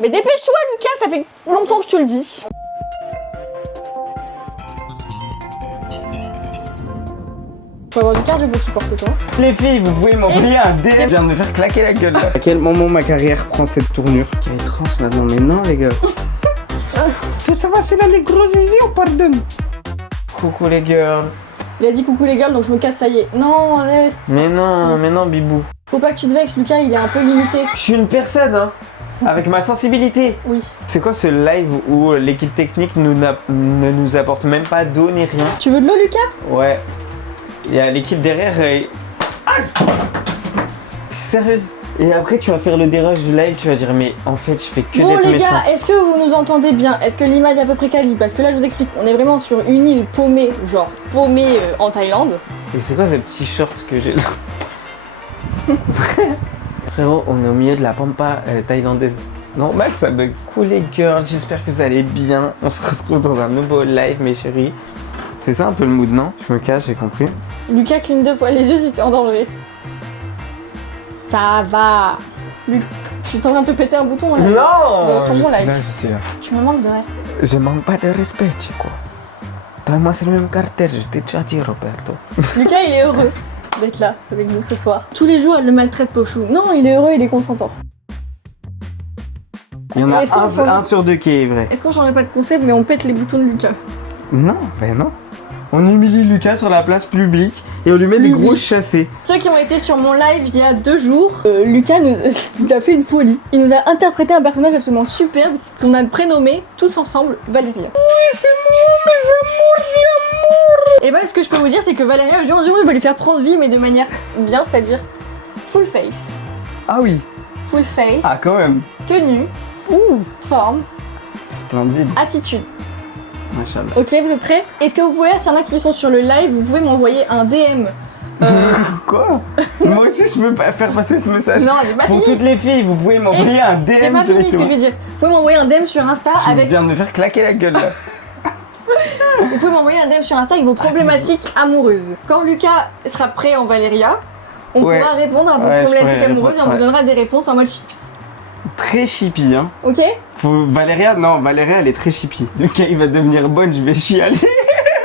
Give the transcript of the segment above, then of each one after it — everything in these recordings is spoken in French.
Mais dépêche-toi Lucas, ça fait longtemps que je te le dis. Faut avoir du cardio pour supporter toi. Les filles, vous pouvez m'envoyer un DM. Je viens de me faire claquer la gueule là. À quel moment ma carrière prend cette tournure? Quelle est trans maintenant? Mais non les gars. Faut savoir si là les gros zizi on pardonne. Coucou les girls. Il a dit coucou les girls donc je me casse, ça y est. Non, reste. Mais non Bibou. Faut pas que tu te vexes, Lucas, il est un peu limité. Je suis une personne hein. Avec ma sensibilité. Oui. C'est quoi ce live où l'équipe technique ne nous apporte même pas d'eau ni rien? Tu veux de l'eau Lucas? Ouais. Il y a l'équipe derrière et... Aïe! Sérieuse? Et après tu vas faire le dérage du live, tu vas dire mais en fait je fais que bon d'être les méchant. gars, est-ce que vous nous entendez bien? Est-ce que l'image est à peu près quali? Parce que là je vous explique, on est vraiment sur une île paumée, genre paumée en Thaïlande. Et c'est quoi ce petit short que j'ai là? Frérot, on est au milieu de la pampa thaïlandaise. Normal, ça bug. Cool les girls, j'espère que vous allez bien. On se retrouve dans un nouveau live mes chéris. C'est ça un peu le mood, non? Je me cache, j'ai compris. Lucas cligne 2 fois les yeux si t'es en danger. Ça va. Luc, je suis en train de te péter un bouton là. Non! Dans son bon live. Je suis là. Tu me manques de respect. Je manque pas de respect, quoi. Toi et moi c'est le même cartel, je t'ai déjà dit Roberto. Lucas il est heureux d'être là avec nous ce soir. Tous les jours elle le maltraite pauvre chou. Non, il est heureux, il est consentant. Il y en a Est-ce qu'on change- un sur deux qui est vrai. Est-ce qu'on changerait pas de concept mais on pète les boutons de Lucas? Non, ben non. On humilie Lucas sur la place publique et on lui met des gros chassés. Ceux qui ont été sur mon live il y a 2 jours, Lucas nous a fait une folie. Il nous a interprété un personnage absolument superbe qu'on a prénommé tous ensemble Valéria. Oui, c'est moi, mes amours d'amour. Et bah ce que je peux vous dire c'est que Valéria aujourd'hui on va lui faire prendre vie mais de manière bien, c'est-à-dire full face. Ah oui. Full face, Ah quand même. tenue, forme, Splendide. attitude. Machallah. Ok, vous êtes prêts? Est-ce que vous pouvez, s'il y en a qui sont sur le live, vous pouvez m'envoyer un DM Quoi? Moi aussi je peux pas faire passer ce message. Non, j'ai pas Pour fini. toutes les filles, vous pouvez m'envoyer un DM J'ai pas fini ce que directement. je vais dire. Vous pouvez m'envoyer un DM sur Insta Je avec. viens de me faire claquer la gueule là. Vous pouvez m'envoyer un DM sur Insta avec vos problématiques amoureuses. Quand Lucas sera prêt en Valéria, on Ouais. pourra répondre à vos Ouais, je problématiques pourrais amoureuses et on répondre, vous ouais. donnera des réponses en mode chippy. Très chippy hein. Ok? Valéria, non, Valéria elle est très chippy. Lucas il va devenir bonne, je vais chialer.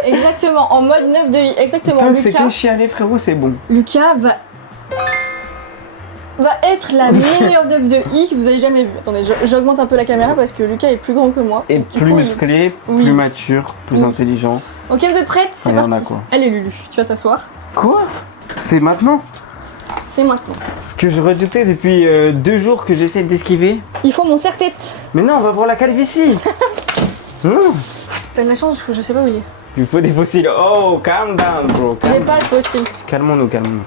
Exactement, en mode 9 de I. Exactement, Tant que c'est Lucas. que chialer frérot, c'est bon. Lucas va être la meilleure œuvre de I que vous avez jamais vue. Attendez, j'augmente un peu la caméra parce que Lucas est plus grand que moi. Et Du plus coup, musclé, Oui. plus mature, plus Oui. intelligent. Ok, vous êtes prêtes? C'est Ouais, on a parti. quoi Allez Lulu, tu vas t'asseoir. Quoi? C'est maintenant? C'est maintenant. Ce que je redoutais depuis 2 jours que j'essaie d'esquiver. Il faut mon serre-tête. Mais non, on va voir la calvitie. Non. T'as de la chance, je sais pas où il est. Il lui faut des fossiles. Oh, calm down, bro. J'ai pas de fossile. Calmons-nous, calmons-nous.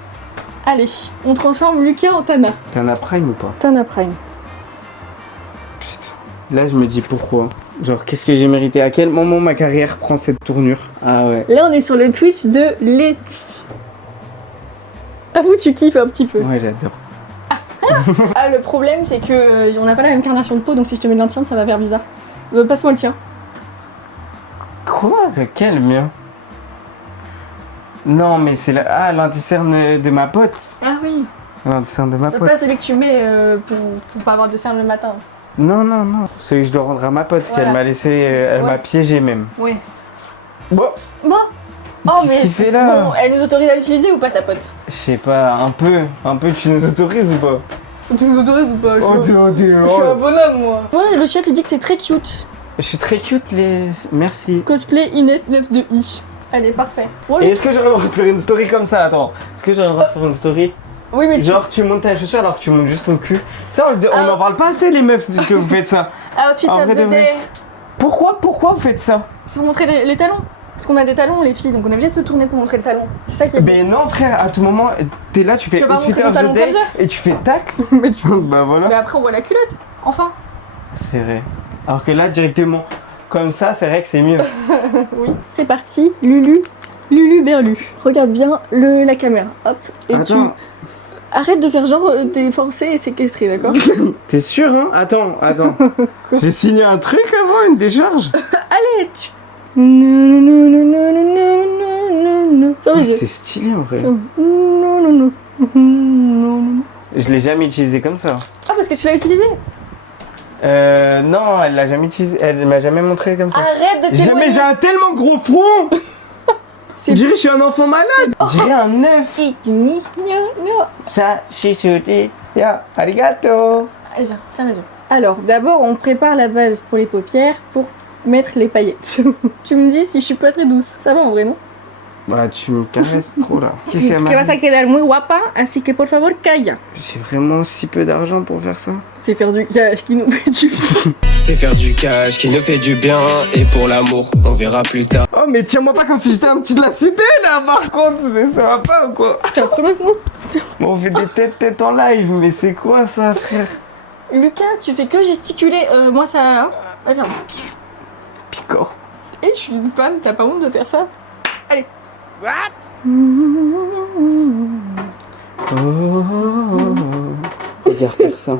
Allez, on transforme Lucas en Tana. T'en as prime ou pas? Tana Prime. Là, je me dis pourquoi. Genre, qu'est-ce que j'ai mérité? À quel moment ma carrière prend cette tournure? Ah ouais. Là, on est sur le Twitch de Letty. Avoue, tu kiffes un petit peu. Ouais, j'adore. Ah, le problème, c'est que on n'a pas la même carnation de peau, donc si je te mets le tien, ça va faire bizarre. Passe-moi le tien. Quoi? Quel mien? Non, mais c'est l'anti-cerne de ma pote. Ah oui. L'anti-cerne de ma pote. Pas celui que tu mets pour pas avoir de cernes le matin. Non, non, non. Celui que je dois rendre à ma pote, Voilà. qu'elle m'a laissé, elle Ouais. m'a piégé même. Oui. Bon, Bon. Oh, Qu'est-ce mais qu'il fait c'est là bon. Elle nous autorise à l'utiliser ou pas, ta pote? je sais pas, un peu, tu nous autorises ou pas? Tu nous autorises ou pas? Oh, Je suis un bonhomme, moi. Ouais, le chat, il dit que t'es très cute. Je suis très cute, les. Merci. Cosplay Inès 9 de I. Allez, parfait. Oh, Et est-ce que j'aurais le droit de faire une story comme ça? Attends, est-ce que j'aurais le droit de faire une story? oui, mais Genre, tu montes ta chaussure alors que tu montes juste ton cul. Ça, on Ah. en parle pas assez, les meufs, que vous faites ça. Outfit En of vrai the de vrai. day. Pourquoi vous faites ça? C'est pour montrer les talons. Parce qu'on a des talons, les filles, donc on est obligé de se tourner pour montrer le talon. C'est ça qui est. Ben non, frère, à tout moment, t'es là, tu fais Tu vas pas outfit montrer ton of talon the day comme ça et tu fais tac. mais, tu... Bah voilà. mais après, on voit la culotte. Enfin. C'est vrai. Alors que là, directement, comme ça, c'est vrai que c'est mieux. Oui. C'est parti, Lulu. Lulu Berlu. Regarde bien la caméra. Hop. Et tu. Attends, Arrête de faire genre t'es forcé et séquestré, d'accord? t'es sûr, hein? Attends. J'ai signé un truc avant, une décharge. Allez, tu. Non, non, non, non, non, non, non, non. Ferme Ah, les yeux. c'est stylé en vrai. Non, non, non, non, non, non. Je l'ai jamais utilisé comme ça. Ah, parce que tu l'as utilisé? Non, elle l'a jamais utilisé. Elle m'a jamais montré comme ça. Arrête de Mais témoigner. j'ai un tellement gros front. C'est- On dirait que je suis un enfant malade. J'ai un œuf. Ya, arigato. Allez, viens, ferme les yeux. Alors, d'abord, on prépare la base pour les paupières pour mettre les paillettes. Tu me dis si je suis pas très douce. Ça va en vrai, non? Bah, tu me caresses trop là. Qu'est-ce qu'il y a, Que vas Marie? a quedar muy guapa, así que por favor, calla. J'ai vraiment si peu d'argent pour faire ça. C'est faire du cash qui nous fait du bien. C'est faire du cash qui nous fait du bien. Et pour l'amour, on verra plus tard. Oh, mais tiens-moi pas comme si j'étais un petit de la cité là, par contre. Mais ça va pas ou quoi? T'as un problème avec moi? Bon, on fait des têtes en live, mais c'est quoi ça, frère? Lucas, tu fais que gesticuler. Moi, ça. Hein. Regarde. Picor. Et je suis une femme, t'as pas honte de faire ça? Allez. Oh. Regarde personne.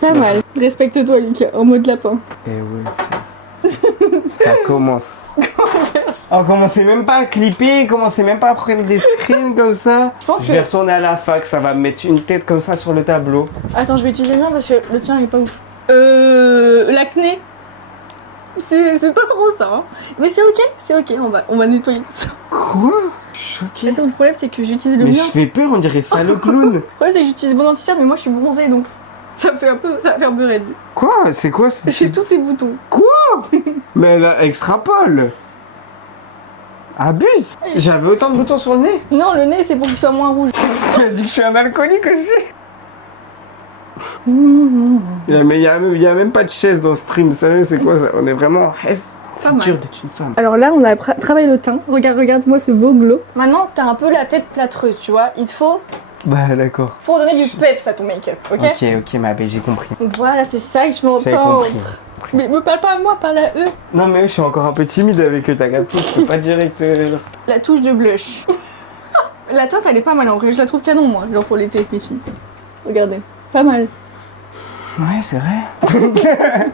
Pas mal. Respecte-toi, Lucas, en mode lapin. Eh ouais, frère. Ça commence. On commençait même pas à clipper, on commençait même pas à prendre des screens comme ça. Je pense Je vais que. retourner à la fac, ça va me mettre une tête comme ça sur le tableau. Attends, je vais utiliser le mien parce que le tien il est pas ouf. L'acné. C'est pas trop ça. Hein. Mais c'est ok, on va nettoyer tout ça. Quoi? Choqué. Attends, le problème c'est que j'utilise le Mais mien. je fais peur, on dirait ça le clown. Le problème c'est que j'utilise bon anti-cerne, mais moi je suis bronzée donc ça va faire beurrer lui. Quoi? C'est quoi? J'ai tous les boutons. Mais elle extrapole. Abuse. J'avais autant de boutons sur le nez. Non, le nez c'est pour qu'il soit moins rouge. Tu as dit que je suis un alcoolique aussi. Il y a même pas de chaise dans ce stream, sérieux, c'est quoi ça? On est vraiment... C'est mal. dur d'être une femme. Alors là, on a travaillé le teint. Regarde-moi ce beau glow. Maintenant, t'as un peu la tête plâtreuse, tu vois. Il te faut Bah d'accord. donner du peps à ton make-up, ok? Ok, ma belle, j'ai compris. Voilà, c'est ça que je J'ai m'entends. compris. Mais me parle pas à moi, parle à eux. Non mais je suis encore un peu timide avec eux, t'as capté, je peux pas direct... La touche de blush. La teinte, elle est pas mal en vrai. Je la trouve canon, moi, genre pour l'été, les filles. Regardez, pas mal. Ouais, c'est vrai.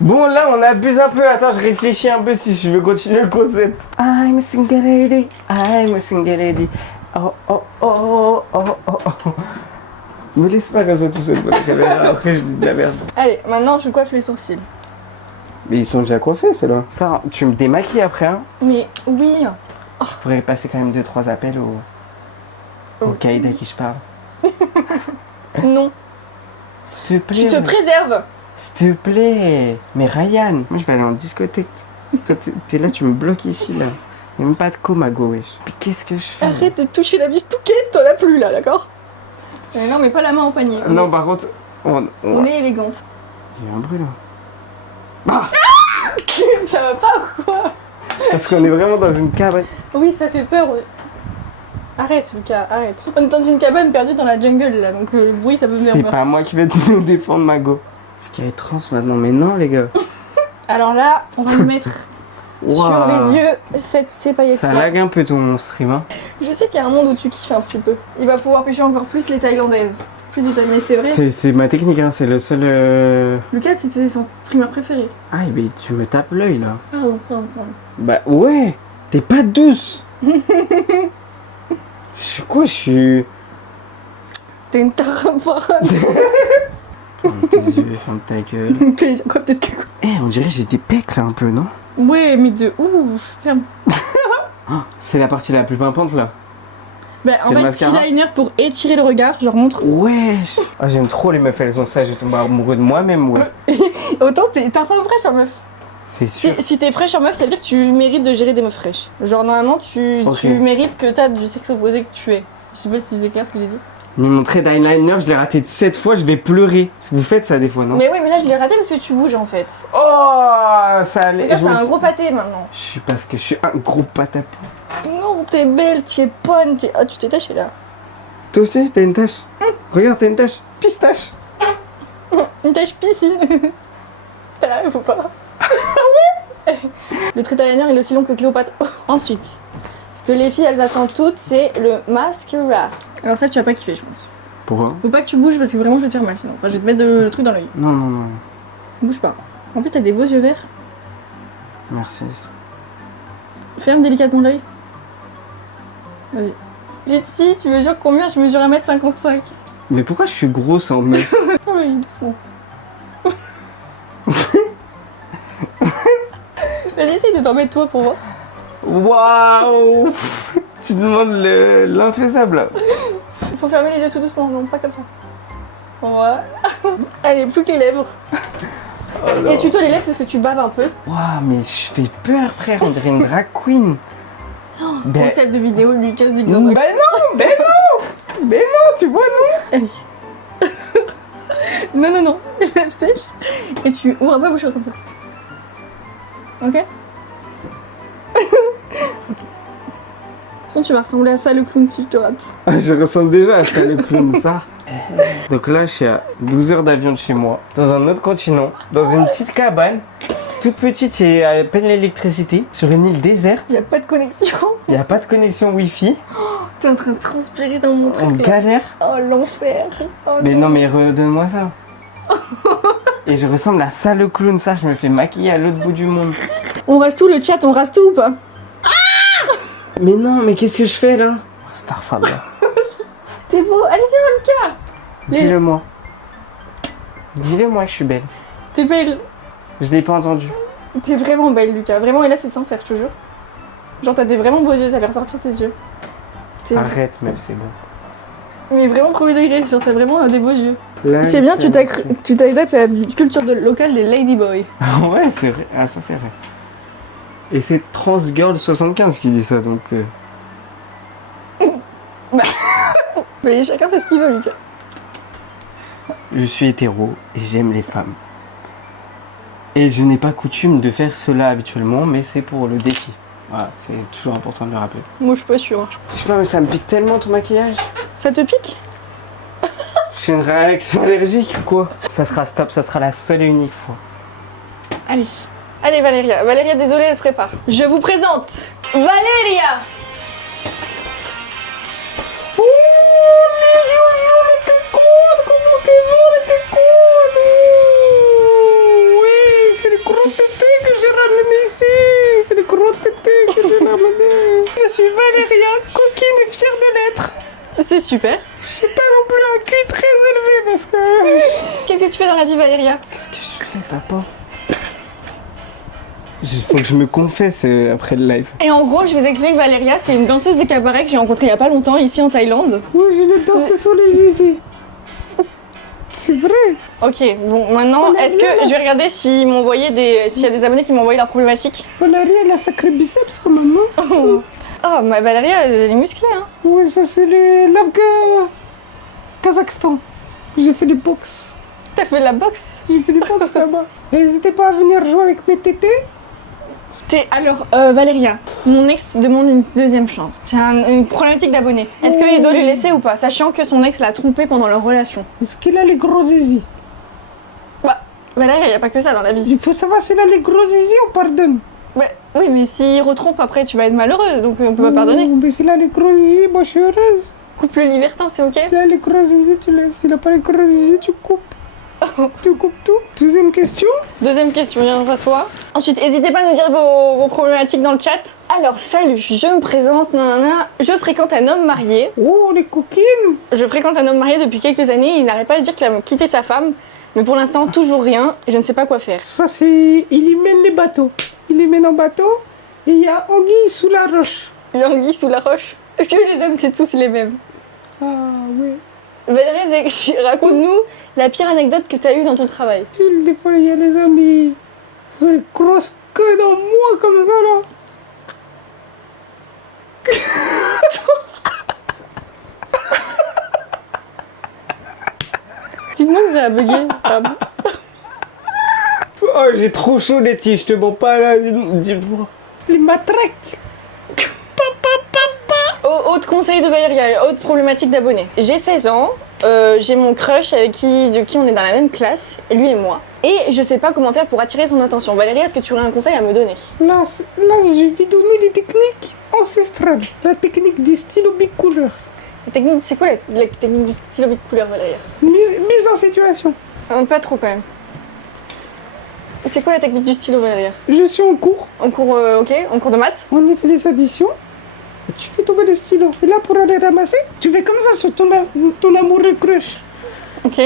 Bon, là, on abuse un peu. Attends, je réfléchis un peu si je veux continuer le concept. I'm a single lady, I'm a single lady. Oh, oh, oh, oh, oh, oh. Me laisse pas comme ça tout seul pour la caméra, après je dis de la merde. Allez, maintenant, je coiffe les sourcils. Mais ils sont déjà coiffés, ceux-là. Ça, tu me démaquilles après, hein. Mais oui. Je pourrais passer quand même 2-3 appels au Kaïd à qui je parle. Non. S'il te plaît. Tu te préserves. S'il te plaît. Mais Ryan, moi je vais aller en discothèque. Toi, t'es là, tu me bloques ici, là. Y'a même pas de comago, wesh. Puis qu'est-ce que je fais? Arrête de toucher la bistouquette, t'en as plus là, d'accord? Non, mais pas la main au panier. Non, par contre, On est élégante. Il y a un bruit là. Bah Ça va pas ou quoi? Parce qu'on est vraiment dans une cabane. Oui, ça fait peur. Ouais. Arrête, Lucas, arrête. On est dans une cabane perdue dans la jungle là, donc le bruit ça peut venir. C'est pas moi qui vais nous défendre, Mago. Je vais trans maintenant, mais non, les gars. Alors là, on va nous mettre sur Waouh. les yeux ces paillettes. Ça lag un peu ton stream, hein. Je sais qu'il y a un monde où tu kiffes un petit peu. Il va pouvoir pêcher encore plus les thaïlandaises. Plus de mais c'est vrai. C'est ma technique, hein, c'est le seul. Lucas, c'était son streamer préféré. Ah, mais tu me tapes l'œil là. Pardon. Bah ouais, t'es pas douce. Je suis quoi, je suis. T'es une tarafara. Ferme tes yeux, ferme ta gueule. T'allais dire quoi, peut-être que quoi? Eh, on dirait que j'ai des pecs là un peu, non? Ouais, mais de ouf. Ferme. C'est la partie la plus pimpante là. Bah, en C'est le fait, mascara petit liner pour étirer le regard, je leur montre. Wesh. Ah, j'aime trop les meufs, elles ont ça, je tombe amoureux de moi-même, ouais. Autant t'es un femme fraîche en meuf. C'est sûr. Si t'es fraîche en meuf, ça veut dire que tu mérites de gérer des meufs fraîches. Genre normalement tu Ok. mérites que t'as du sexe opposé que tu es. Je sais pas si c'est clair ce que j'ai dit. Mais mon trait d'eyeliner, je l'ai raté 7 fois, je vais pleurer. Vous faites ça des fois, non? Mais oui, mais là je l'ai raté parce que tu bouges en fait. Oh, ça allait. Regarde, je me t'as un suis- gros pâté maintenant. Je suis parce que je suis un gros patapou. Non, t'es belle, t'es bonne, t'es... Ah, tu t'es tachée là. Toi aussi, t'as une tache. Regarde, t'as une tache. Pistache. Une tache piscine. T'as la rêve ou pas? Le trait d'eyeliner il est aussi long que Cléopâtre. Ensuite, ce que les filles elles attendent toutes, c'est le mascara. Alors ça tu vas pas kiffer je pense. Pourquoi? Faut pas que tu bouges parce que vraiment je vais te faire mal sinon. Enfin je vais te mettre le truc dans l'œil. Non, non, non. Bouge pas. En plus t'as des beaux yeux verts. Merci. Ferme délicatement l'œil. Vas-y. Letty, tu mesures combien? Je mesure 1m55. Mais pourquoi je suis grosse en meuf? Oh oui, doucement. Vas-y, essaye de t'en mettre toi pour voir. Waouh. Tu demandes l'infaisable là. Faut fermer les yeux tout doucement, non, pas comme ça. Voilà. Allez, plus que les lèvres. Oh là. Essuie-toi les lèvres parce que tu baves un peu. Waouh, mais je fais peur, frère. On dirait une drag queen. Ben- Concept de vidéo, Lucas Ben d'exemple. non, ben non. Ben non, tu vois, non. Allez. Non, les lèvres sèches. Et tu ouvres un peu la bouche comme ça. Ok. Sinon, tu vas ressembler à ça, le clown, si je te rate. Ah, je ressemble déjà à ça, le clown, ça. Donc là, je suis à 12 heures d'avion de chez moi, dans un autre continent, dans une petite cabane, toute petite, il y a à peine l'électricité, sur une île déserte, Y a pas de connexion. il n'y a pas de connexion Wi-Fi, T'es en train de transpirer dans mon on truc. là. galère. Oh, l'enfer. Oh, Mais non, mais redonne-moi ça. Et je ressemble à ça, le clown, ça, je me fais maquiller à l'autre bout du monde. On rase tout, le chat, on rase tout ou pas? Mais non, mais qu'est-ce que je fais là? Starfall. T'es beau. Allez, viens, Lucas. Les- Dis-le moi. Dis-le moi que je suis belle. T'es belle. Je l'ai pas entendu. T'es vraiment belle, Lucas. Vraiment, et là, c'est sincère, je te jure. Genre, t'as des vraiment beaux yeux, ça fait ressortir tes yeux. T'es- Arrête, meuf, c'est bon. Mais vraiment premier degré, genre, t'as vraiment des beaux yeux. Là, C'est bien, putain, tu t'adaptes à la culture locale des ladyboys. Ouais, c'est vrai. Ah, ça, c'est vrai. Et c'est Transgirl75 qui dit ça, donc... Mais chacun fait ce qu'il veut, Lucas. Je suis hétéro et j'aime les femmes. Et je n'ai pas coutume de faire cela habituellement, mais c'est pour le défi. Voilà, c'est toujours important de le rappeler. Moi, je suis pas sûre. Je sais pas, mais ça me pique tellement ton maquillage. Ça te pique? J'ai une réaction allergique ou quoi? Ça sera stop, ça sera la seule et unique fois. Allez. Allez, Valéria. Valéria, désolée, elle se prépare. Je vous présente Valéria. Oh, les joujoux, les cacottes, comment qu'elles vont les cacottes? Oui, c'est les gros tétés que j'ai ramenés ici. C'est les gros tétés que j'ai ramenés. Je suis Valéria, coquine et fière de l'être. C'est super. J'ai pas non plus un cul très élevé parce que... Qu'est-ce que tu fais dans la vie, Valéria? Qu'est-ce que je fais, papa? Il faut que je me confesse après le live. Et en gros, je vous explique, Valéria, c'est une danseuse de cabaret que j'ai rencontrée il y a pas longtemps, ici en Thaïlande. Oui, je vais danser sur les zizi. C'est vrai. Ok, bon, maintenant, est-ce que je vais regarder s'ils m'ont envoyé s'il y a des abonnés qui m'ont envoyé leurs problématiques? Valérie, elle a sacré biceps quand même, hein? Oh, ma Valéria, elle est musclée, hein. Oui, ça c'est Kazakhstan. J'ai fait des box. T'as fait de la boxe? J'ai fait des box là-bas. N'hésitez pas à venir jouer avec mes tétés. Alors, Valéria, mon ex demande une deuxième chance. C'est une problématique d'abonnés. Est-ce qu'il doit lui laisser ou pas, sachant que son ex l'a trompé pendant leur relation? Est-ce qu'il a les gros zizi? Bah, Valéria, il y a pas que ça dans la vie. Il faut savoir s'il a les gros zizi, on pardonne. Ouais, oui, mais s'il retrompe après, tu vas être malheureux, donc on peut pas pardonner. Mais s'il a les gros zizi, moi je suis heureuse. Couple libertin, c'est ok? S'il a les gros zizi, tu laisses. S'il a pas les gros zizi, tu coupes. Tu coupes tout. Deuxième question. Deuxième question, viens, on s'assoit. Ensuite, n'hésitez pas à nous dire vos problématiques dans le chat. Alors, salut, je me présente, nanana. Je fréquente un homme marié. Oh, les coquines. Je fréquente un homme marié depuis quelques années. Il n'arrête pas de dire qu'il va quitter sa femme. Mais pour l'instant, toujours rien. Et je ne sais pas quoi faire. Ça c'est... Il y mène les bateaux. Il les mène en bateau. Et il y a Anguille sous la roche. L'anguille sous la roche. Est-ce que les hommes, c'est tous les mêmes? Ah oui. Valérie, raconte-nous la pire anecdote que tu as eue dans ton travail. Des fois, il y a les hommes, ils ont des grosses queues dans moi comme ça là. Dites-moi que ça a bugué. Pardon. Oh, j'ai trop chaud, Letty, je te mens pas là. Dis-moi. Les matraques. Autre conseil de Valéria, autre problématique d'abonnés. J'ai 16 ans, j'ai mon crush de qui on est dans la même classe, lui et moi. Et je sais pas comment faire pour attirer son attention. Valérie, est-ce que tu aurais un conseil à me donner? Là, je vais donner des techniques ancestrales. La technique du stylo bicouleur. La technique, c'est quoi la technique du stylo de couleur, Valérie? Mise en situation. Pas trop quand même. C'est quoi la technique du stylo, Valérie? Je suis en cours. En cours, ok, en cours de maths. On a fait les additions. Et tu fais tomber le stylo. Et là, pour aller ramasser, tu fais comme ça sur ton amoureux crush. Ok,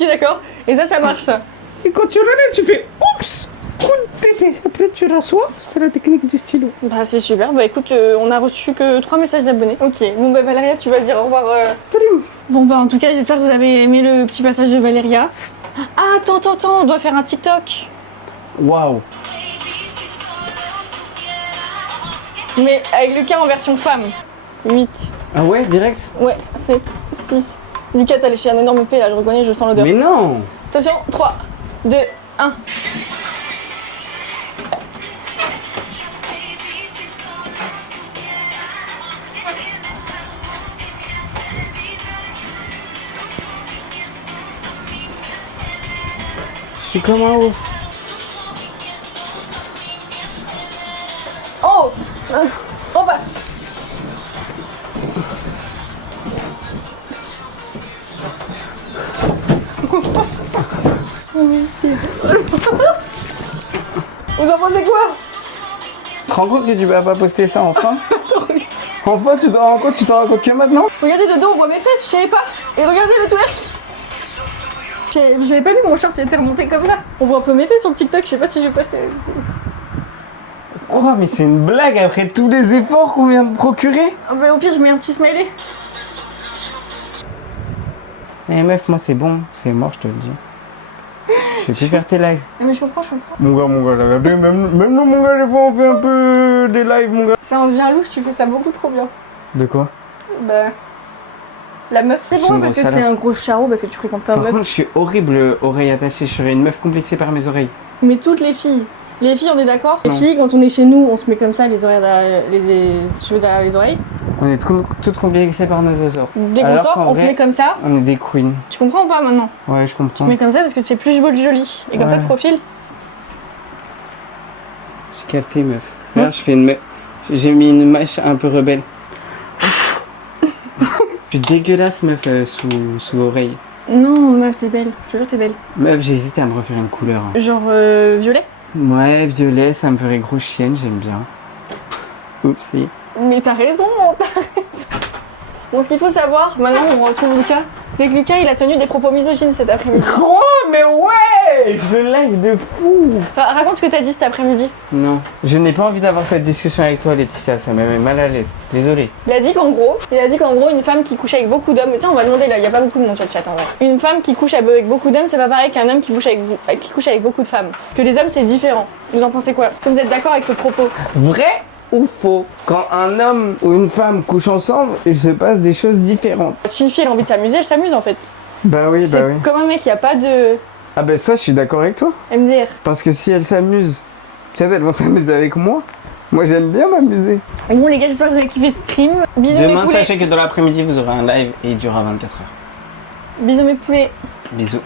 d'accord. Et ça marche ça. Et quand tu relèves, tu fais oups, coup de tété. Après, tu rassois. C'est la technique du stylo. Bah c'est super, bah écoute, on a reçu que 3 messages d'abonnés. Ok, bon bah Valéria, tu vas dire au revoir. Trim. Bon bah en tout cas, j'espère que vous avez aimé le petit passage de Valéria. Ah, attends, on doit faire un TikTok. Waouh. Mais avec Lucas en version femme. 8. Ah ouais, direct? Ouais, 7, 6. Lucas, t'as léché un énorme P là, je reconnais, je sens l'odeur. Mais non. Attention, 3, 2, 1. Je suis comme un ouf. Oh Oh bah Oh merci. Vous en pensez quoi? Tu te rends compte que tu vas pas poster ça enfin? Enfin, tu te rends compte, tu te rends compte que maintenant? Regardez de dos, on voit mes fesses, je savais pas. Et regardez le twerk. J'avais pas vu mon short, il était remonté comme ça. On voit un peu mes fesses sur le TikTok, je sais pas si je vais poster. Quoi? Mais c'est une blague après tous les efforts qu'on vient de procurer? Ah bah, au pire, je mets un petit smiley. Eh meuf, moi c'est bon, c'est mort, je te le dis. Je vais plus faire tes lives. Ah, mais je comprends. Mon gars, regardez, même nous, mon gars, des fois on fait un peu des lives, mon gars. Ça en devient louche, tu fais ça beaucoup trop bien. De quoi? Bah. La meuf. C'est Je suis bon une parce que grosse t'es salope. un gros charreau, parce que tu fréquentes pas Par meuf. contre, je suis horrible, oreilles attachées. Je serais une meuf complexée par mes oreilles. Mais toutes les filles. Les filles, on est d'accord? Les Non. filles, quand on est chez nous, on se met comme ça, les oreilles derrière, les cheveux derrière les oreilles. On est toutes complexées par nos osors. Dès qu'on Alors sort, qu'en on se vrai, met comme ça. On est des queens. Tu comprends ou pas maintenant? Ouais, je comprends. Tu te mets comme ça parce que c'est plus joli. Et comme ça, Ouais. de profil. J'ai capté, meuf. Regarde, je fais une meuf. J'ai mis une mèche un peu rebelle. Je suis dégueulasse, meuf, sous oreille. Non, meuf, t'es belle. Je te jure, t'es belle. Meuf, j'ai hésité à me refaire une couleur. Hein. Genre violet? Ouais, violet, ça me ferait grosse chienne, j'aime bien. Oupsie. Mais t'as raison, t'as raison. Bon, ce qu'il faut savoir, maintenant on retrouve Lucas, c'est que Lucas il a tenu des propos misogynes cet après-midi. Quoi? Mais ouais! Je le live de fou! Raconte ce que t'as dit cet après-midi. Non. Je n'ai pas envie d'avoir cette discussion avec toi, Laetitia, ça me met mal à l'aise. Désolé. Il a dit qu'en gros, une femme qui couche avec beaucoup d'hommes, tiens on va demander là, il y a pas beaucoup de monde sur le chat en vrai. Une femme qui couche avec beaucoup d'hommes, c'est pas pareil qu'un homme qui couche avec beaucoup de femmes. Que les hommes c'est différent. Vous en pensez quoi? Est-ce que vous êtes d'accord avec ce propos? Vrai ou faux? Quand un homme ou une femme couchent ensemble, il se passe des choses différentes. Si une fille elle a envie de s'amuser, elle s'amuse en fait. Bah oui, C'est comme un mec, il n'y a pas de Ah bah ça, je suis d'accord avec toi. MDR. Parce que si elles s'amusent, peut-être elles vont s'amuser avec moi. Moi j'aime bien m'amuser. Bon les gars, j'espère que vous avez kiffé ce stream. Bisous mes Demain, poulets. sachez que dans l'après-midi, vous aurez un live et il durera 24 heures. Bisous mes poulets. Bisous.